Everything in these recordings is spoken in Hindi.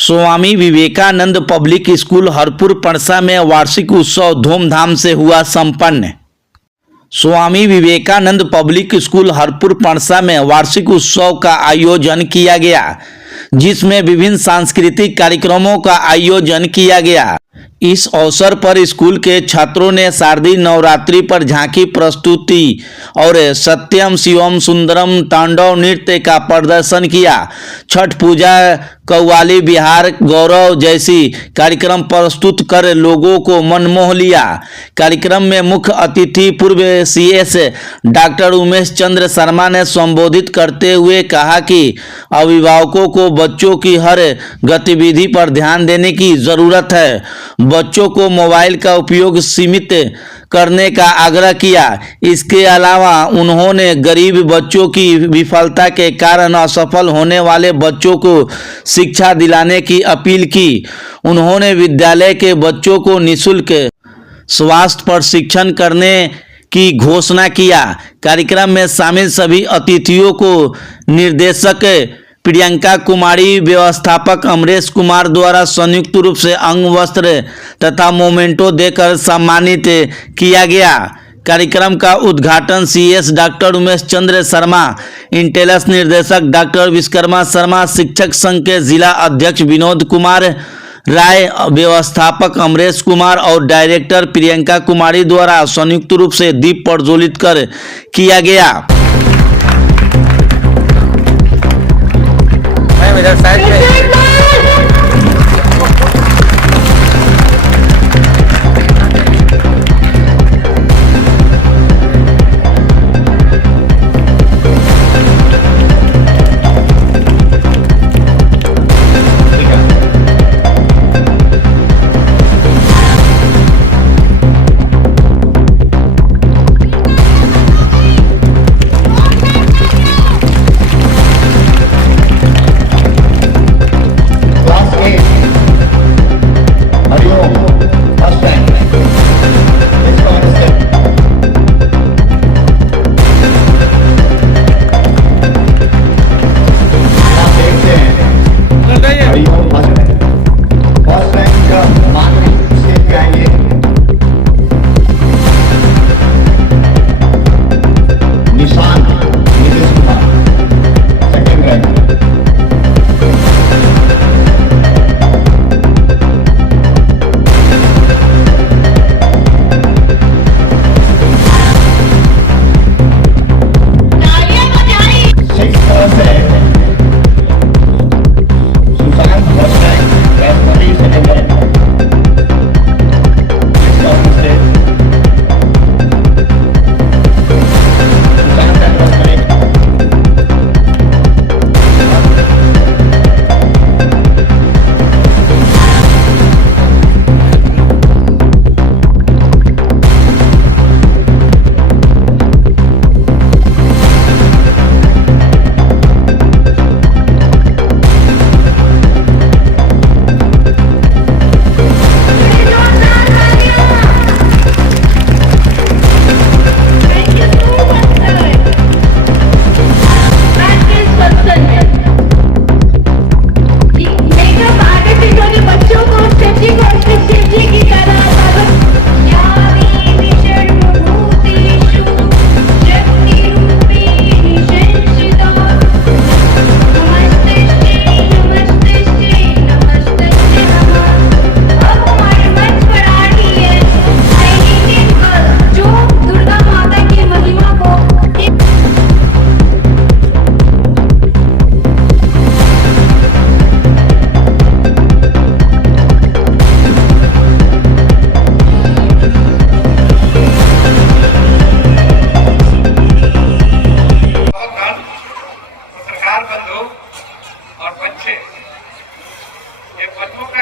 स्वामी विवेकानंद पब्लिक स्कूल हरपुर पणसा में वार्षिक उत्सव धूमधाम से हुआ संपन्न। स्वामी विवेकानंद पब्लिक स्कूल हरपुर पणसा में वार्षिक उत्सव का आयोजन किया गया, जिसमें विभिन्न सांस्कृतिक कार्यक्रमों का आयोजन किया गया। इस अवसर पर स्कूल के छात्रों ने शारदीय नवरात्रि पर झांकी प्रस्तुति और सत्यम शिवम सुंदरम तांडव नृत्य का प्रदर्शन किया। छठ पूजा, कव्वाली, बिहार गौरव जैसी कार्यक्रम प्रस्तुत कर लोगों को मनमोह लिया। कार्यक्रम में मुख्य अतिथि पूर्व CS डॉक्टर उमेश चंद्र शर्मा ने संबोधित करते हुए कहा कि अभिभावकों को बच्चों की हर गतिविधि पर ध्यान देने की जरूरत है। बच्चों को मोबाइल का उपयोग सीमित करने का आग्रह किया। इसके अलावा उन्होंने गरीब बच्चों की विफलता के कारण असफल होने वाले बच्चों को शिक्षा दिलाने की अपील की। उन्होंने विद्यालय के बच्चों को निःशुल्क स्वास्थ्य प्रशिक्षण करने की घोषणा किया। कार्यक्रम में शामिल सभी अतिथियों को निर्देशक प्रियंका कुमारी, व्यवस्थापक अमरेश कुमार द्वारा संयुक्त रूप से अंग वस्त्र तथा मोमेंटो देकर सम्मानित किया गया। कार्यक्रम का उद्घाटन CS डॉक्टर उमेश चंद्र शर्मा, इंटेलस निर्देशक डॉक्टर विश्वकर्मा शर्मा, शिक्षक संघ के जिला अध्यक्ष विनोद कुमार राय, व्यवस्थापक अमरेश कुमार और डायरेक्टर प्रियंका कुमारी द्वारा संयुक्त रूप से दीप प्रज्वलित कर किया गया। इधर साइड में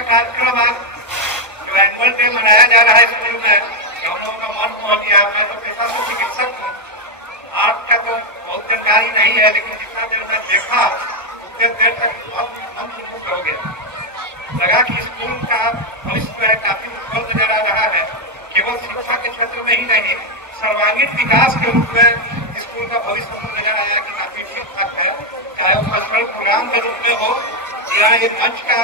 कार्यक्रम आज जो एनुअल डे मनाया जा रहा है स्कूल में, हम लोगों का मन मोह लिया। मैं तो पेशा से चिकित्सक हूँ, आर्ट का तो बहुत जानकारी नहीं है, लेकिन जितना देर मैं देखा उतने देर तक हम मुक्त हो गया। लगा कि स्कूल का भविष्य काफी उज्जवल नजर आ रहा है। केवल शिक्षा के क्षेत्र में ही नहीं, सर्वांगीण विकास के रूप में स्कूल का भविष्य नजर आया कि काफी ठीक ठाक है। चाहे वो कल्चरल प्रोग्राम के रूप में हो या एक मंच का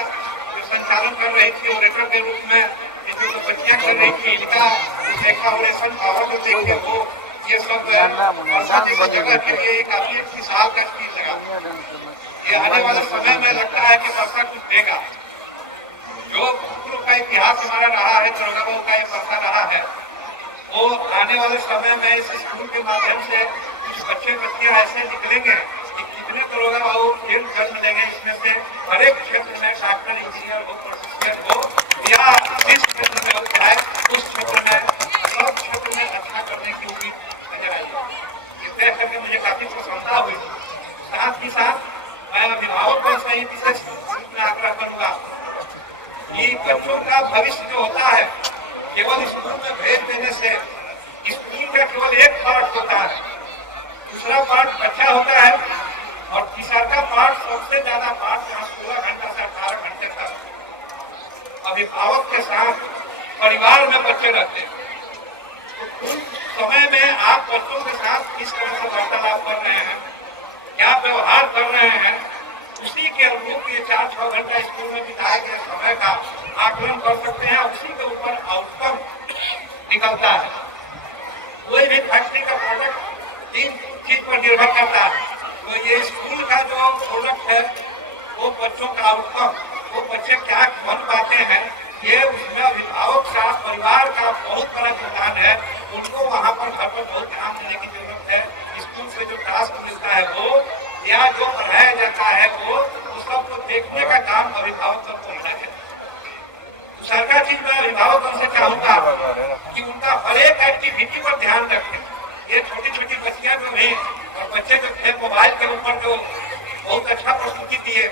संचालन कर रही थी ऑपरेटर के रूप में, ये जो बच्चियां कर रही थी इनका डेकोरेशन पावर जो देखिए वो ये सब वर्षा जी की जगह के लिए काफी एक मिसाल का चीज लगा। ये आने वाले समय में लगता है कि वर्षा कुछ देगा। जो पूर्व का इतिहास हमारा रहा है, दरोगा बाबू का ये वर्षा रहा है, वो आने वाले समय में इस स्कूल के माध्यम से कुछ बच्चे बच्चियां ऐसे निकलेंगे कि कितने दरोगा बाबू फिर जन्म लेंगे। इसमें से हर एक क्षेत्र में डॉक्टर, इंजीनियर हो, प्रोफेसर हो, या जिस क्षेत्र में हो चाहे उस क्षेत्र में, सब क्षेत्र में अच्छा करने की उम्मीद नजर आई। ये देख करके मुझे काफी प्रसन्नता हुई। साथ ही साथ मैं अभिभावकों से ही विशेष रूप में आग्रह करूंगा कि बच्चों का भविष्य जो होता है केवल स्कूल में भेज देने से स्कूल का केवल एक पार्ट होता है, दूसरा पार्ट बच्चा होता है, और तीसरा पार्ट सबसे ज्यादा पार्ट 16 घंटा से 18 घंटे तक अभिभावक के साथ परिवार में बच्चे रहते हैं। तो उस समय में आप बच्चों के साथ किस तरह से वार्तालाप कर रहे हैं, क्या व्यवहार कर रहे हैं, उसी के अनुरूप ये 4-6 घंटा स्कूल में बिताए गए समय का आकलन कर सकते हैं। उसी के ऊपर आउटकम निकलता है। कोई भी फैक्ट्री का प्रोडक्ट 3 चीज पर निर्भर करता है। तो ये स्कूल का जो प्रोडक्ट है वो बच्चों का आउटकम, वो बच्चे क्या बन पाते हैं, ये उसमें अभिभावक का, परिवार का बहुत बड़ा योगदान है। उनको वहाँ पर घर पर बहुत ध्यान देने की जरूरत है। स्कूल से जो टास्क मिलता है वो, या जो पढ़ाया जाता है वो, उस सबको देखने का काम अभिभावक सबको होना है। दूसरा चीज मैं अभिभावकों से चाहूंगा कि उनका हर एक एक्टिविटी पर ध्यान रखें। ये छोटी छोटी बच्चियां जो हैं और बच्चे जो थे मोबाइल के ऊपर जो बहुत अच्छा प्रस्तुति दिए,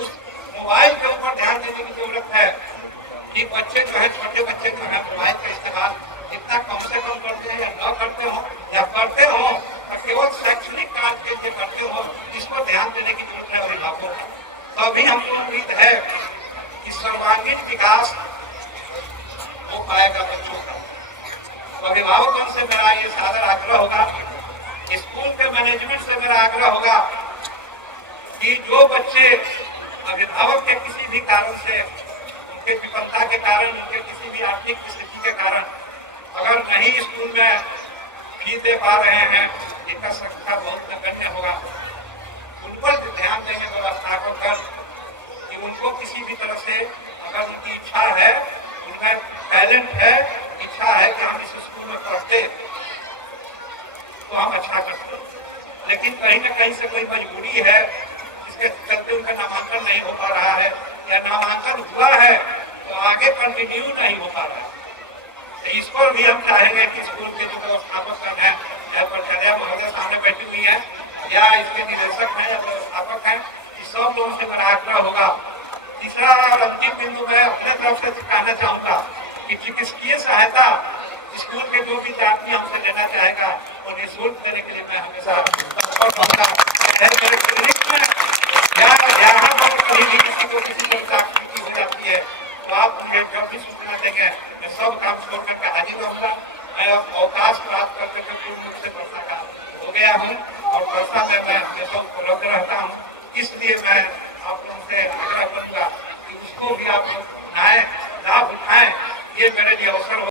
उस मोबाइल के ऊपर ध्यान देने की जरूरत है कि बच्चे जो है, छोटे बच्चे जो है, मोबाइल का इस्तेमाल इतना कम से कम करते हैं या न करते हो, या करते हो तो केवल शैक्षणिक कार्य के लिए करते हो, इस पर ध्यान देने की जरूरत है अभिभावकों को। तो अभी हमको उम्मीद है कि सर्वांगीण विकास हो पाएगा बच्चों का। तो अभिभावकों से मेरा ये सादर आग्रह होगा, स्कूल के मैनेजमेंट से मेरा आग्रह होगा कि जो बच्चे अभिभावक के किसी भी कारण से, उनके विफलता के कारण, उनके किसी भी आर्थिक स्थिति के कारण अगर नहीं स्कूल में फी दे पा रहे हैं, इनका संख्या बहुत नगण्य होगा। उन पर ध्यान देंगे व्यवस्था को कर कि उनको किसी भी तरह से अगर उनकी इच्छा है, उनका टैलेंट है, इच्छा है कि हम इस स्कूल में पढ़ते तो हम अच्छा करते, लेकिन कहीं न कहीं से कोई मजबूरी है जिसके चलते उनका नामांकन नहीं हो पा रहा है, या नामांकन हुआ है तो आगे कंटिन्यू नहीं हो पा रहा है। तो इस पर भी हम चाहेंगे कि स्कूल के जो व्यवस्थापक हैं, प्राचार्य महोदय सामने बैठी हुई है, या इसके निदेशक हैं या व्यवस्थापक हैं, इस सब लोगों से मेरा आग्रह होगा। तीसरा और अंतिम बिंदु मैं अपने तरफ से कहना चाहूंगा कि चिकित्सकीय सहायता स्कूल के जो विद्यार्थी हमसे लेना चाहेगा वो निःशुल्क देने के लिए मैं हमेशा तत्पर रहूंगा।